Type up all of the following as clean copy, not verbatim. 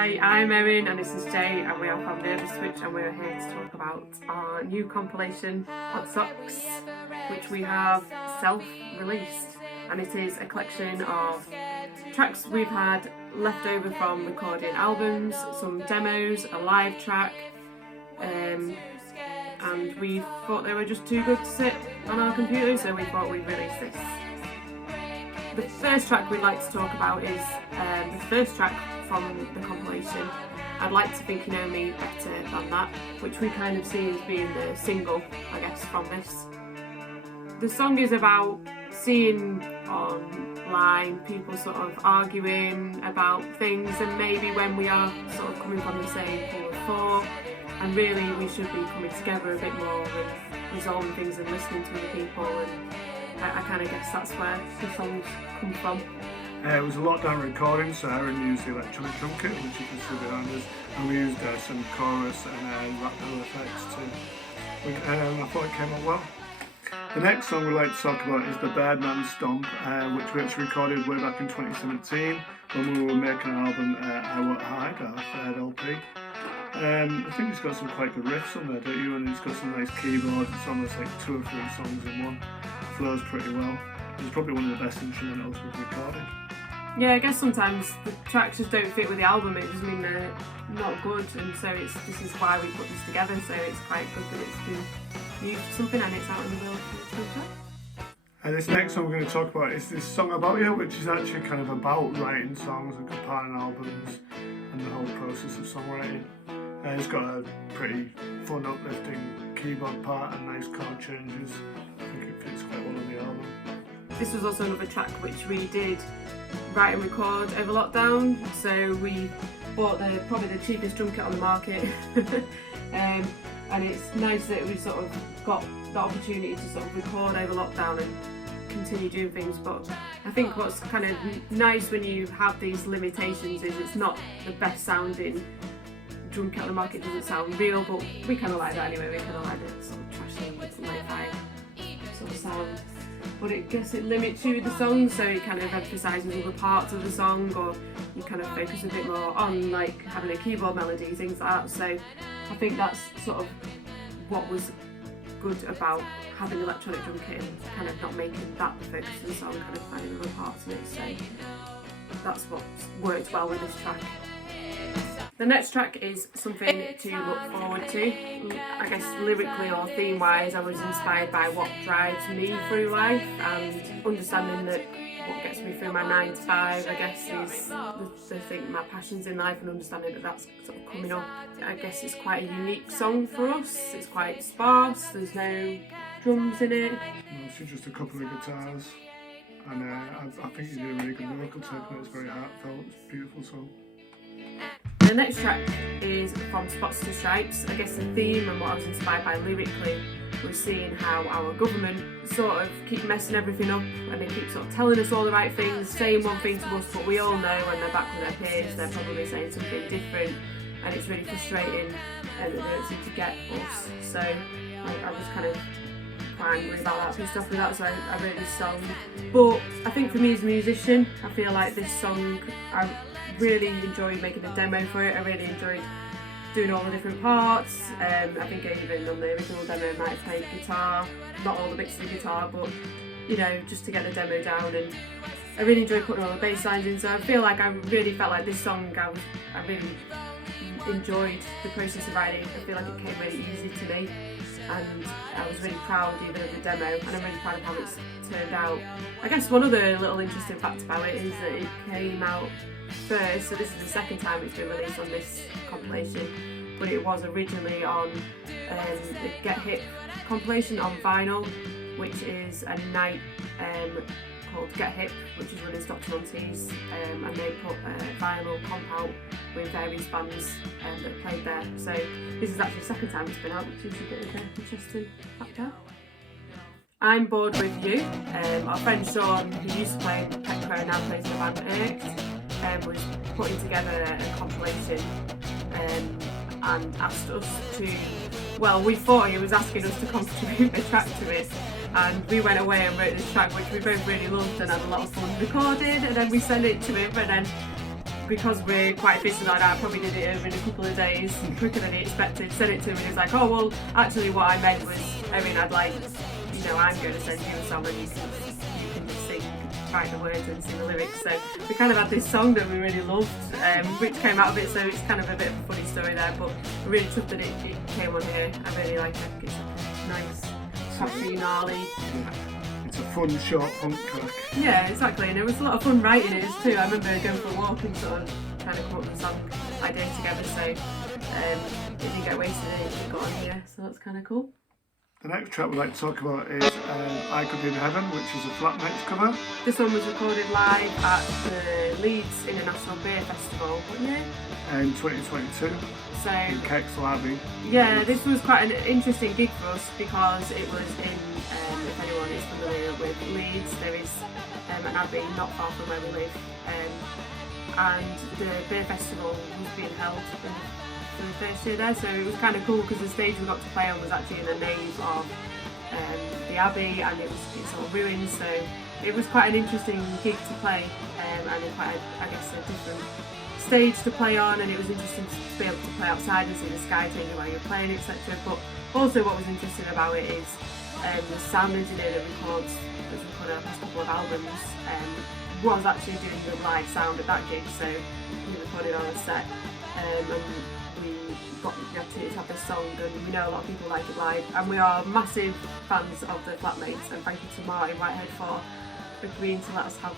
Hi, I'm Erin and this is Jay and we are from Nervous Switch and we're here to talk about our new compilation, Hot Socks, which we have self-released, and it is a collection of tracks we've had left over from recording albums, some demos, a live track, and we thought they were just too good to sit on our computer, so we thought we'd release this. The first track we'd like to talk about is the first track from the compilation, I'd Like to Think You Know Me Better Than That, which we kind of see as being the single, I guess, from this. The song is about seeing online people sort of arguing about things, and maybe when we are sort of coming from the same pool of thought, and really we should be coming together a bit more and resolving things and listening to other people, and I kind of guess that's where the songs come from. It was a lockdown recording, so Erin used the electronic drum kit, which you can see behind us, and we used some chorus and rap pedal effects too. I thought it came out well. The next song we'd like to talk about is the Birdman Stomp, which we actually recorded way back in 2017 when we were making an album, I Won't Hide, our third LP. I think it's got some quite good riffs on there, don't you? And it's got some nice keyboards. It's almost like 2 or 3 songs in one. It flows pretty well. It's probably one of the best instrumentals we've recorded. Yeah, I guess sometimes the tracks just don't fit with the album. It doesn't mean they're not good, and so this is why we put this together. So it's quite good that it's been used for something and it's out in the world for the And this next song we're going to talk about is this Song About You, which is actually kind of about writing songs and compiling albums and the whole process of songwriting. It's got a pretty fun, uplifting keyboard part and nice chord changes. I think it fits quite well on the album. This was also another track which we did write and record over lockdown, so we bought probably the cheapest drum kit on the market, and it's nice that we sort of got the opportunity to sort of record over lockdown and continue doing things. But I think what's kind of nice when you have these limitations is it's not the best sounding drum kit on the market. Doesn't sound real, but we kind of like that anyway. We kind of like the sort of trashy, lo-fi sort of sound. But I guess it limits you with the song, so it kind of emphasises other parts of the song, or you kind of focus a bit more on like having a keyboard melody, things like that. So I think that's sort of what was good about having electronic drum kit and kind of not making that the focus of the song, kind of finding other parts of it. So that's what worked well with this track. The next track is something to look forward to. I guess lyrically or theme-wise, I was inspired by what drives me through life, and understanding that what gets me through my 9 to 5, I guess, is the thing, my passions in life, and understanding that that's sort of coming up. I guess it's quite a unique song for us. It's quite sparse, there's no drums in it. It's just a couple of guitars, and I think you did a really good vocal take on it. It's very heartfelt, it's a beautiful song. The next track is from Spots to Stripes. I guess the theme and what I was inspired by lyrically was seeing how our government sort of keep messing everything up, and they keep sort of telling us all the right things, saying one thing to us, but we all know when they're back with their peers they're probably saying something different, and it's really frustrating, and they don't seem to get us. So I was kind of quite angry about that, pissed off with that, so I wrote this song. But I think for me as a musician, I feel like this song, I really enjoyed making a demo for it. I really enjoyed doing all the different parts. I think even on the original demo I might have played guitar, not all the bits of the guitar, but you know, just to get the demo down, and I really enjoyed putting all the bass lines in, so I feel like I really felt like this song, I really enjoyed the process of writing. I feel like it came really easy to me, and I was really proud even of the demo, and I'm really proud of how it's turned out. I guess one other little interesting fact about it is that it came out first, so this is the second time it's been released on this compilation, but it was originally on the Get Hip compilation on vinyl, which is a night called Get Hip, which is run in Stockton on Tees, and they put a vinyl comp out with various bands that played there. So this is actually the second time it's been out, which is a bit of an interesting factor. I'm Bored With You. Our friend Sean, who used to play Petco and now plays in the band Irked, was putting together a compilation and asked us to, well, we thought he was asking us to contribute a track to it, and we went away and wrote this track which we both really loved and had a lot of fun recording, and then we sent it to him, and then because we're quite efficient like that, I probably did it over in a couple of days, quicker than he expected. Sent it to him and he was like, oh well, actually what I meant was, Erin, I'd like, you know, I'm going to send you a song and you can just sing, write the words and sing the lyrics. So we kind of had this song that we really loved, which came out of it, so it's kind of a bit of a funny story there, but I'm really chuffed that it came on here. I really like it. It's nice, happy, gnarly. It's a fun, short punk track. Yeah, exactly, and it was a lot of fun writing it too. I remember going for a walk and sort of trying to come up with the song idea together, so it didn't get wasted, it got on here, so that's kind of cool. The next track we'd like to talk about is I Could Be in Heaven, which is a Flatmates cover. This one was recorded live at the Leeds International Beer Festival, wasn't it? In 2022. So, in Kexel Abbey. Yeah, this was quite an interesting gig for us because it was in, if anyone is familiar with Leeds, there is an abbey not far from where we live, and the beer festival was being held for the first year there, so it was kind of cool because the stage we got to play on was actually in the nave of the abbey, and it's all ruins, so it was quite an interesting gig to play, and quite I guess a different stage to play on, and it was interesting to be able to play outside and see the sky changing while you're playing, etc. But also what was interesting about it is the sound engineer that records a couple of albums was actually doing the live sound at that gig, so we recorded on a set, and we had to have this song, and we know a lot of people like it live, and we are massive fans of the Flatmates, and thank you to Martin Whitehead for agreeing to let us have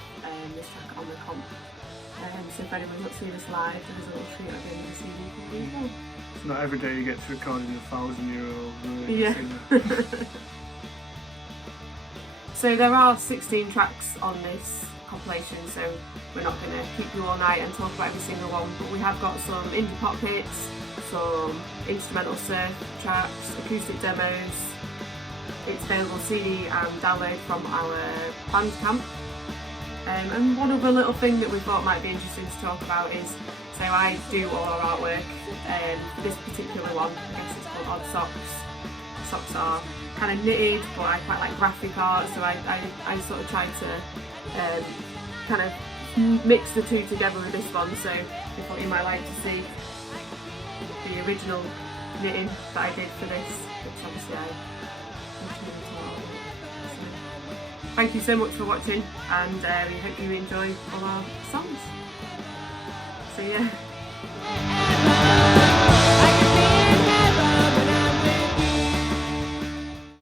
this track on the comp. So if anyone's not seen us live, there is a little treat at the end of the CD as well. It's not every day you get to record in a 1,000-year-old yeah. singer. So there are 16 tracks on this compilation, so we're not going to keep you all night and talk about every single one, but we have got some indie pop hits, some instrumental surf tracks, acoustic demos. It's available CD and download from our Bandcamp. And one other little thing that we thought might be interesting to talk about is, so I do all our artwork, for this particular one, I guess it's called Odd Socks. Socks are kind of knitted, but I quite like graphic art, so I sort of try to kind of mix the two together with this one, so I thought you might like to see the original knitting that I did for this, which obviously I turned into artwork. Thank you so much for watching, and we hope you enjoy all our songs. So yeah.